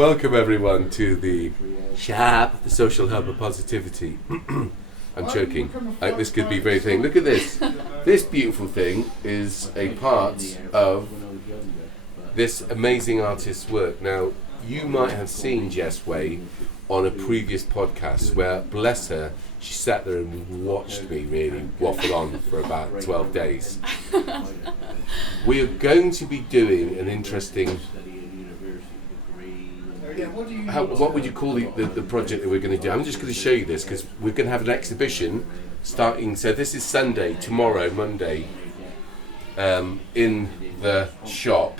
Welcome everyone to the S.H.O.P, the social hub of positivity. I'm joking. This could be very thing. Look at this. This beautiful thing is a part of this amazing artist's work. Now, you might have seen Jess Way on a previous podcast where, bless her, she sat there and watched me really waffle on for about 12 days. We are going to be doing an interesting... what would you call the project that we're going to do? I'm just going to show you this because we're going to have an exhibition starting, so this is Sunday, tomorrow, Monday, in the shop.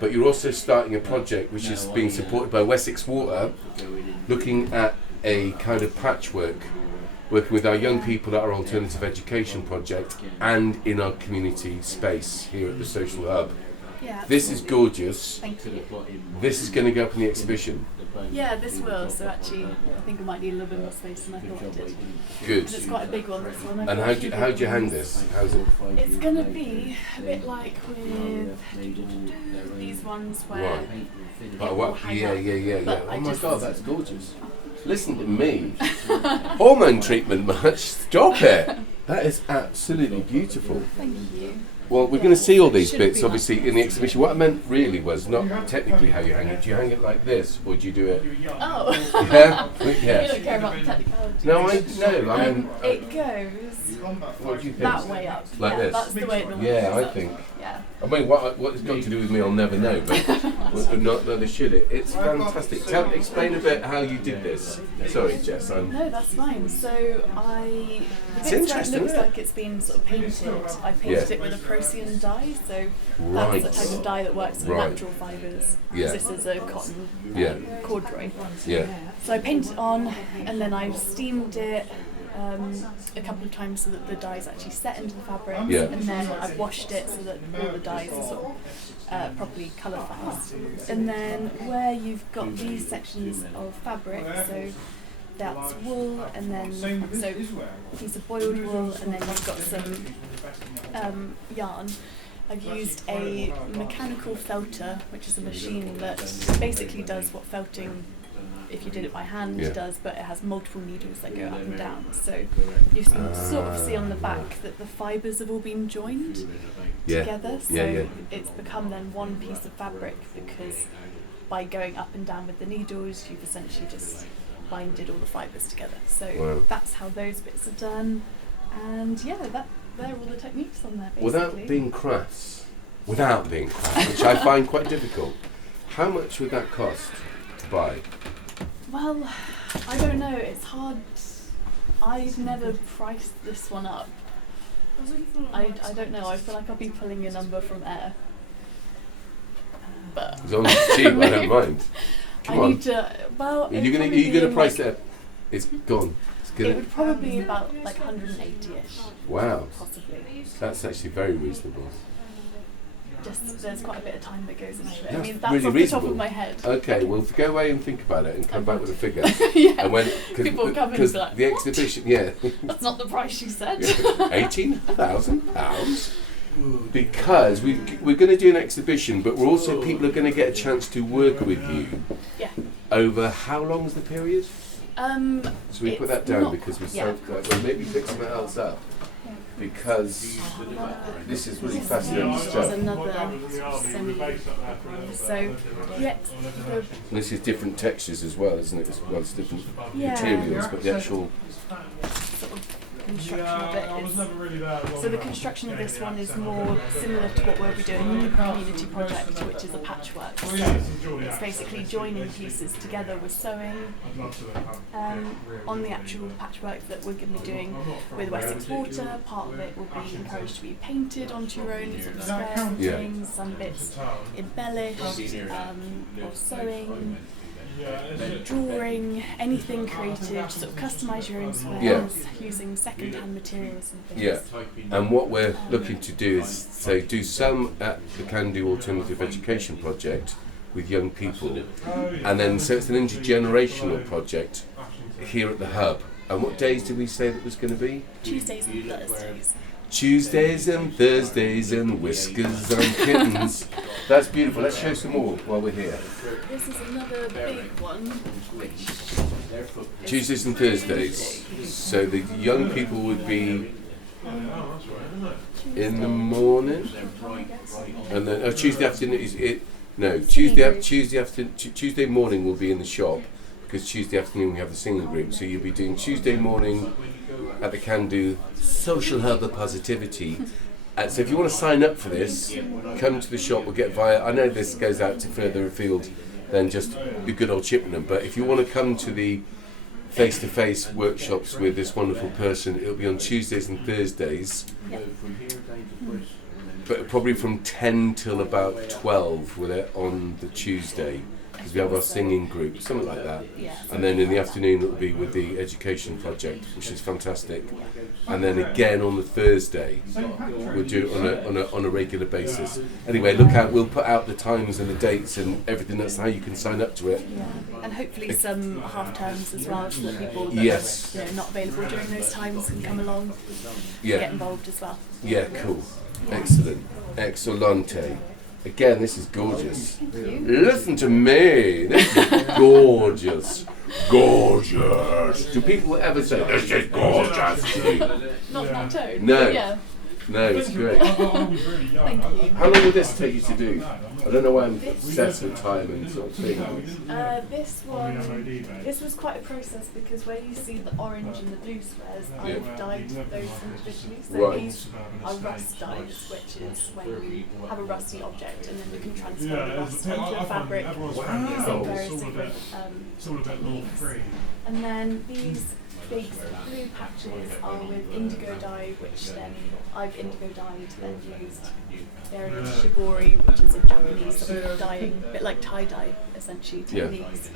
But you're also starting a project which is being supported by Wessex Water, looking at a kind of patchwork, working with our young people at our alternative education project and in our community space here at the Social Hub. Yeah, this is gorgeous. Thank you. This is going to go up in the exhibition. Yeah, this will. So actually, I think it might need a little bit more space than I thought it did. Good. Because it's quite a big one, this one. And how do you hang this? How's it? It's going to be a bit like with these ones where... Right. Oh, what? Yeah. Oh my God, that's gorgeous. Listen to me. Hormone treatment much? Stop it. That is absolutely beautiful. Thank you. Well, we're going to see all these bits, obviously, in the exhibition. What I meant really was not technically how you hang it. Do you hang it like this, or do you do it? Oh. Yeah? You don't care about the technicality. No, I mean... it goes what do you think? that way up. Like this? That's the way it normally Yeah, goes I up. think. Yeah. I mean, what it's got to do with me, I'll never know, but not they should it. It's fantastic. Explain a bit how you did this. Sorry, Jess. No, that's fine. So the It's bits where it interesting, looks isn't it? like it's been sort of painted, I painted it with a Procyon dye, so Right. that's the type of dye that works with Right. natural fibres. Yeah. This is a cotton corduroy. Yeah. So I painted it on, and then I steamed it a couple of times so that the dye is actually set into the fabric, Yeah. and then I've washed it so that all the dyes are sort of properly colour fast. And then where you've got these sections of fabric, so that's wool, and then so a piece of boiled wool, and then you've got some yarn. I've used a mechanical felter, which is a machine that basically does what felting, if you did it by hand, does, but it has multiple needles that go up and down. So you can sort of see on the back that the fibres have all been joined together. So it's become then one piece of fabric, because by going up and down with the needles, you've essentially just binded all the fibres together. So that's how those bits are done. And yeah, they're all the techniques on there, basically. Without being crass, which I find quite difficult, how much would that cost to buy? Well, I don't know, it's hard. I've never priced this one up. I don't know, I feel like I'll be pulling a number from air. But as long as it's cheap, I don't mind. Come on. Need to, well, Are you going to price it? It's gone. It would probably be about like 180-ish. Wow. Possibly. That's actually very reasonable. Just there's quite a bit of time that goes into it. That's I mean, that's really off reasonable. the top of my head. Okay, well, go away and think about it and come back with a figure. Yeah. And when, People come in and be like, the exhibition, yeah. That's not the price you said. £18,000. Because we're going to do an exhibition, but we're also, people are going to get a chance to work with you. Yeah. Over how long is the period? So we put that down because we'll maybe pick something else up. Because this is really fascinating stuff. There's another semi. So, this is different textures as well, isn't it? It's different materials, but the actual sort of construction of it is. So the construction of this one is more similar to what we'll be doing in the community project, which is a patchwork. So it's basically joining pieces together with sewing on the actual patchwork that we're going to be doing with Wessex Water. Part of it will be encouraged to be painted onto your own sort of square things, some bits embellished, or sewing. Drawing, anything creative, sort of customise your own squares using second-hand materials and things. Yeah, and what we're looking to do is do some at the Can Do Alternative Education Project with young people, and then so it's an intergenerational project here at the Hub. And what days did we say that was going to be? Tuesdays and Thursdays. Tuesdays and Thursdays and whiskers and kittens. That's beautiful. Let's show some more while we're here. This is another big one, which Tuesdays and Thursdays. So the young people would be in the morning, and then Tuesday afternoon is it. No, Tuesday morning will be in the shop, because Tuesday afternoon we have the singing group. So you'll be doing Tuesday morning at the Can Do Social Hub of Positivity. So if you want to sign up for this, come to the shop or get via. I know this goes out to further afield than just the good old Chippenham, but if you want to come to the face-to-face workshops with this wonderful person, it'll be on Tuesdays and Thursdays. Yep. But probably from 10 till about 12 with it on the Tuesday, because we have our singing group, something like that. Yeah. And then in the afternoon it'll be with the education project, which is fantastic. And then again on the Thursday, we'll do it on a regular basis. Anyway, look out, we'll put out the times and the dates and everything. That's how you can sign up to it. Yeah. And hopefully some half terms as well, so that people that Yes. are not available during those times can come along and Yeah. get involved as well. Yeah, cool. Excellent. Excellente. Again, this is gorgeous. Thank you. Listen to me. This is gorgeous. Gorgeous. Do people ever say, this is gorgeous? Not that tone. No. But yeah. No, it's great. Thank you. How long will this take you to do? I don't know why I'm obsessed with time and sort of thing. This was quite a process, because where you see the orange and the blue squares, I've dyed those individually. So Right. these are rust dyes, which is when you have a rusty object and then you can transfer the rust onto a fabric using various different techniques. And then these big blue patches are with indigo dye, which then I've indigo dyed, then used various shibori, which is a Japanese sort of dyeing, a bit like tie-dye essentially, techniques,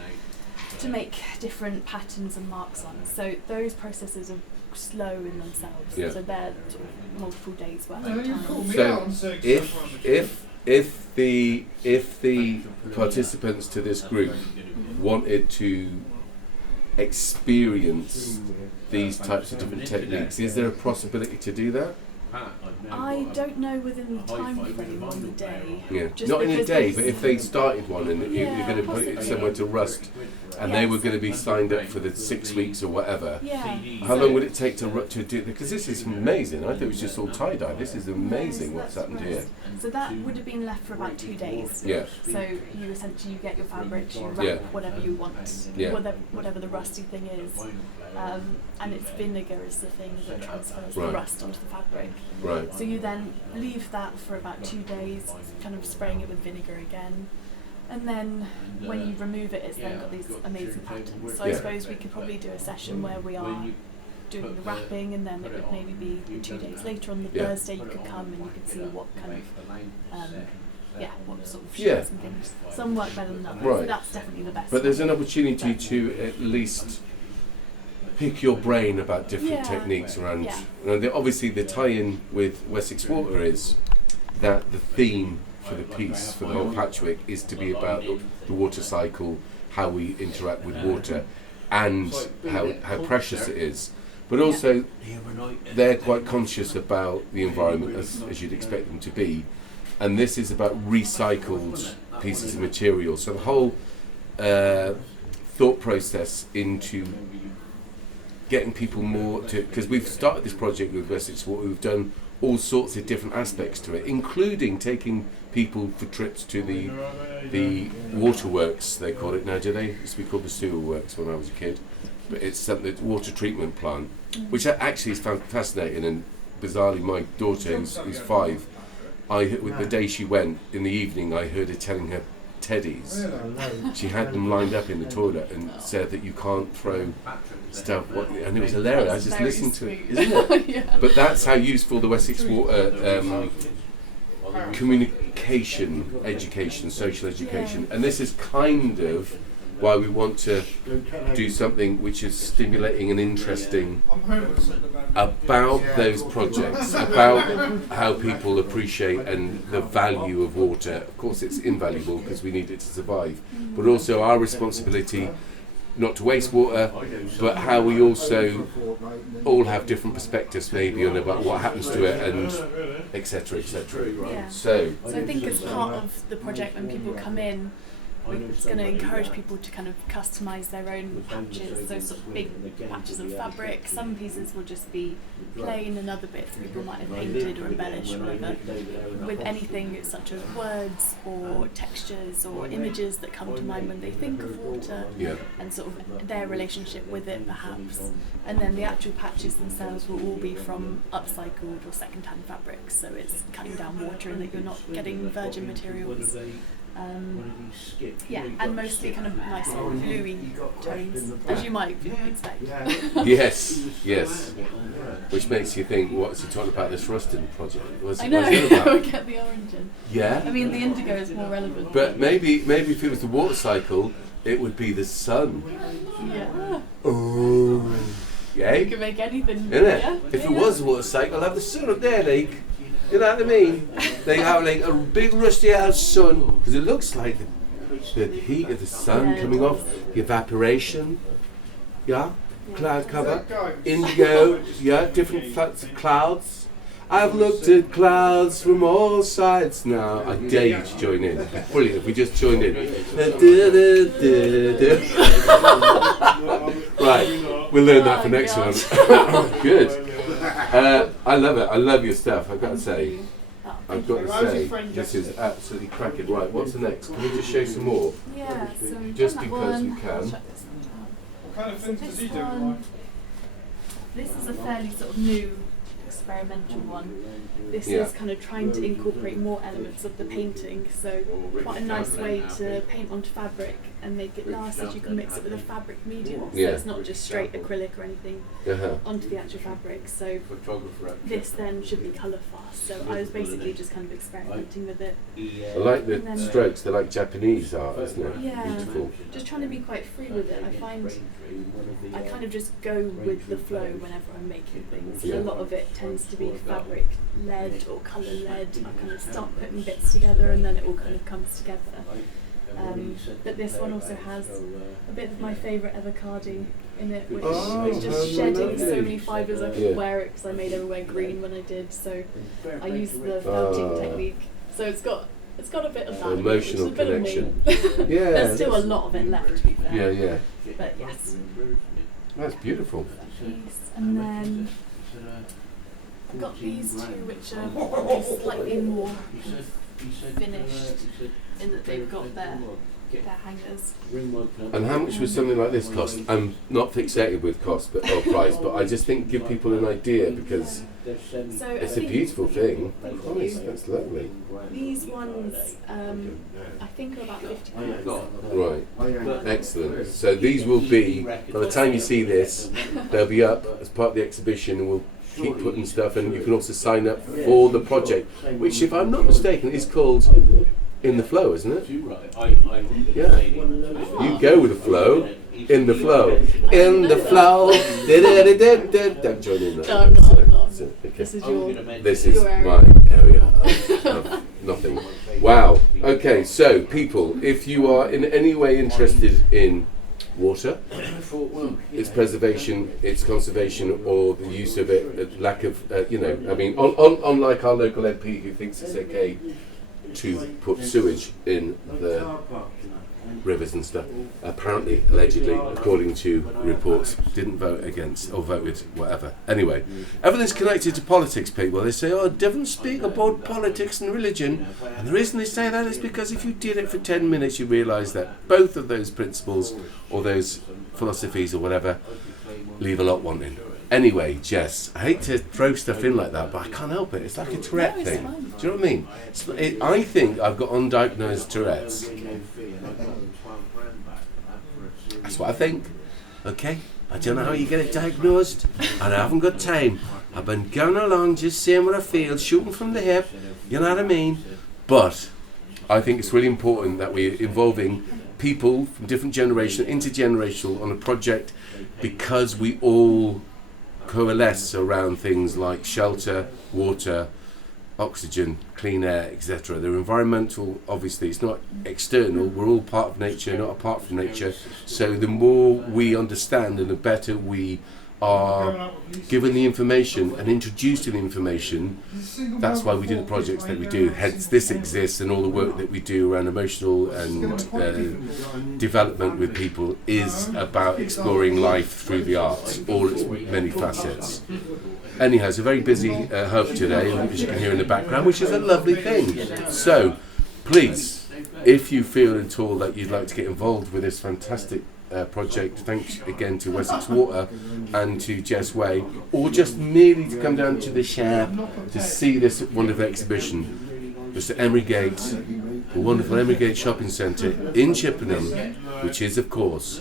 to make different patterns and marks on. So those processes are slow in themselves, Yeah. so they're sort of multiple days worth of time. So if the participants to this group wanted to experience these types of different techniques, is there a possibility to do that? I don't know within the time frame on the day. Yeah, Just not in a because day, this- but if they started one and you're Yeah, going to put it possibly. somewhere to rust, and they were going to be signed up for the 6 weeks or whatever, Yeah. how long would it take to do? Because this is amazing. I thought it was just all tie dye. This is amazing So what's that's happened rust. here. So that would have been left for about 2 days. Yeah, So you essentially get your fabric, you wrap Yeah. whatever you want, Yeah. whatever the rusty thing is, and it's vinegar is the thing that transfers Right. the rust onto the fabric. right. So you then leave that for about 2 days, kind of spraying it with vinegar again. And then when you remove it, it's then got these amazing patterns. So I Yeah. suppose we could probably do a session where we are doing the wrapping, and then it would maybe be 2 days later on the Yeah. Thursday you could come and you could see what kind of what sort of Yeah. shapes and things. Some work better than others. Right. So that's definitely the best. But there's one. an opportunity to at least pick your brain about different Yeah. techniques around. Yeah. And obviously, the tie-in with Wessex Water is that the theme for the piece, for the whole patchwork, is to be about the water cycle, how we interact with water, and how precious it is. But also, they're quite conscious about the environment, as you'd expect them to be. And this is about recycled pieces of material. So the whole thought process into getting people more to, because we've started this project with Wessex Water, we've done all sorts of different aspects to it, including taking people for trips to the waterworks, they call it now. Do they? It used to be called the sewer works when I was a kid, but it's something, water treatment plant, which actually is fascinating. And bizarrely, my daughter, who's 5, with the day she went in the evening, I heard her telling her teddies. She had them lined up in the toilet and said that you can't throw stuff. And it was hilarious. I just listened to it, isn't it? Yeah. But that's how useful the Wessex Water communication, education, social education, and this is kind of why we want to do something which is stimulating and interesting about those projects, about how people appreciate and the value of water. Of course, it's invaluable because we need it to survive, but also our responsibility not to waste water, but how we also all have different perspectives maybe on about what happens to it and etc. etc. Yeah. So I think as part of the project, when people come in, we're just going to encourage people to kind of customise their own patches, those sort of big patches of fabric. Some pieces will just be plain, and other bits people might have painted or embellished or whatever. With anything such as words or textures or images that come to mind when they think of water, and sort of their relationship with it perhaps. And then the actual patches themselves will all be from upcycled or second-hand fabrics, so it's cutting down water and that you're not getting virgin materials. And mostly kind of nice sort of bluey tones, as you might expect. Yes. Which makes you think, what's he talking about this Rustin project? I know, we get the orange in. Yeah? I mean, the indigo is more relevant. But maybe if it was the water cycle, it would be the sun. Yeah. Oh. Yeah? You can make anything. Isn't it? Yeah? If it was a water cycle, I'd have the sun up there, like. You know what I mean? They have like a big rusty out sun, because it looks like the heat of the sun coming off, the evaporation, cloud cover, indigo, different types of clouds. I've looked at clouds from all sides now. I dare you to join in. Brilliant, if we just joined in. Right, we'll learn that for next one. Good. I love it. I love your stuff. I've got to say, this is absolutely cracking. Right, what's the next? Can we just show some more? Yeah. So just because we can. What kind of things does he do? This is a fairly sort of new experimental one. This is kind of trying to incorporate more elements of the painting, so quite a nice way to paint onto fabric and make it last, as you can mix it with a fabric medium, so it's not just straight acrylic or anything onto the actual fabric. So this then should be colour fast, so I was basically just kind of experimenting with it. I like the strokes, they're like Japanese art, isn't it? Yeah, beautiful. Just trying to be quite free with it. I find I kind of just go with the flow whenever I'm making things. A lot of it tends to be fabric led or colour led. I kind of start putting bits together and then it all kind of comes together. But this one also has a bit of my favourite avocado in it, which was just shedding so many fibres I couldn't wear it because I made everywhere green when I did. So I used the felting technique. So it's got a bit of that. Emotional connection. There's still a lot of it left, to be fair. Yeah. But yes. That's beautiful. And then I've got these two, which are slightly more finished in that they've got their hangers. And how much would something like this cost? I'm not fixated with cost or price, but I just think give people an idea, because it's a beautiful thing. That's lovely. These ones, I think are about £50. Right, excellent. So these will be, by the time you see this, they'll be up as part of the exhibition, and we'll keep putting stuff, and you can also sign up for the project, which, if I'm not mistaken, is called In the Flow, isn't it? Yeah. You go with the flow. In the flow. In the flow. Don't join in there. No, I'm not. Okay. This is my area of nothing. Wow. Okay, so people, if you are in any way interested in water, its preservation, its conservation, or the use of it, lack of, unlike our local MP who thinks it's okay to put sewage in the rivers and stuff, apparently, allegedly, according to reports, didn't vote against or voted whatever. Anyway, everything's connected to politics, people. They say, don't speak about politics and religion, and the reason they say that is because if you did it for 10 minutes, you realise that both of those principles or those philosophies or whatever leave a lot wanting. Anyway, Jess, I hate to throw stuff in like that, but I can't help it. It's like a Tourette thing. Do you know what I mean? I think I've got undiagnosed Tourette's. That's what I think. Okay? I don't know how you get it diagnosed, and I haven't got time. I've been going along just saying what I feel, shooting from the hip, you know what I mean? But I think it's really important that we're involving people from different generations, intergenerational, on a project, because we all coalesce around things like shelter, water, oxygen, clean air, etc. They're environmental, obviously, it's not external. We're all part of nature, not apart from nature. So the more we understand and the better we are given the information and introduced to the information, that's why we do the projects that we do. Hence this exists, and all the work that we do around emotional and development with people is about exploring life through the arts, all its many facets. Anyhow, it's a very busy hub today, as you can hear in the background, which is a lovely thing. So please, if you feel at all that you'd like to get involved with this fantastic project, thanks again to Wessex Water and to Jess Way, or just merely to come down to the S.H.O.P to see this wonderful exhibition. It's at Emery Gate, the wonderful Emery Gate shopping centre in Chippenham, which is of course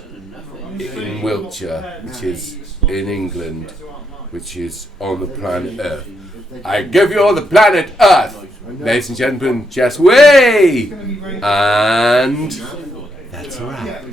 in Wiltshire, which is in England, which is on the planet Earth. I give you all the planet Earth, ladies and gentlemen, Jess Way, and that's a wrap.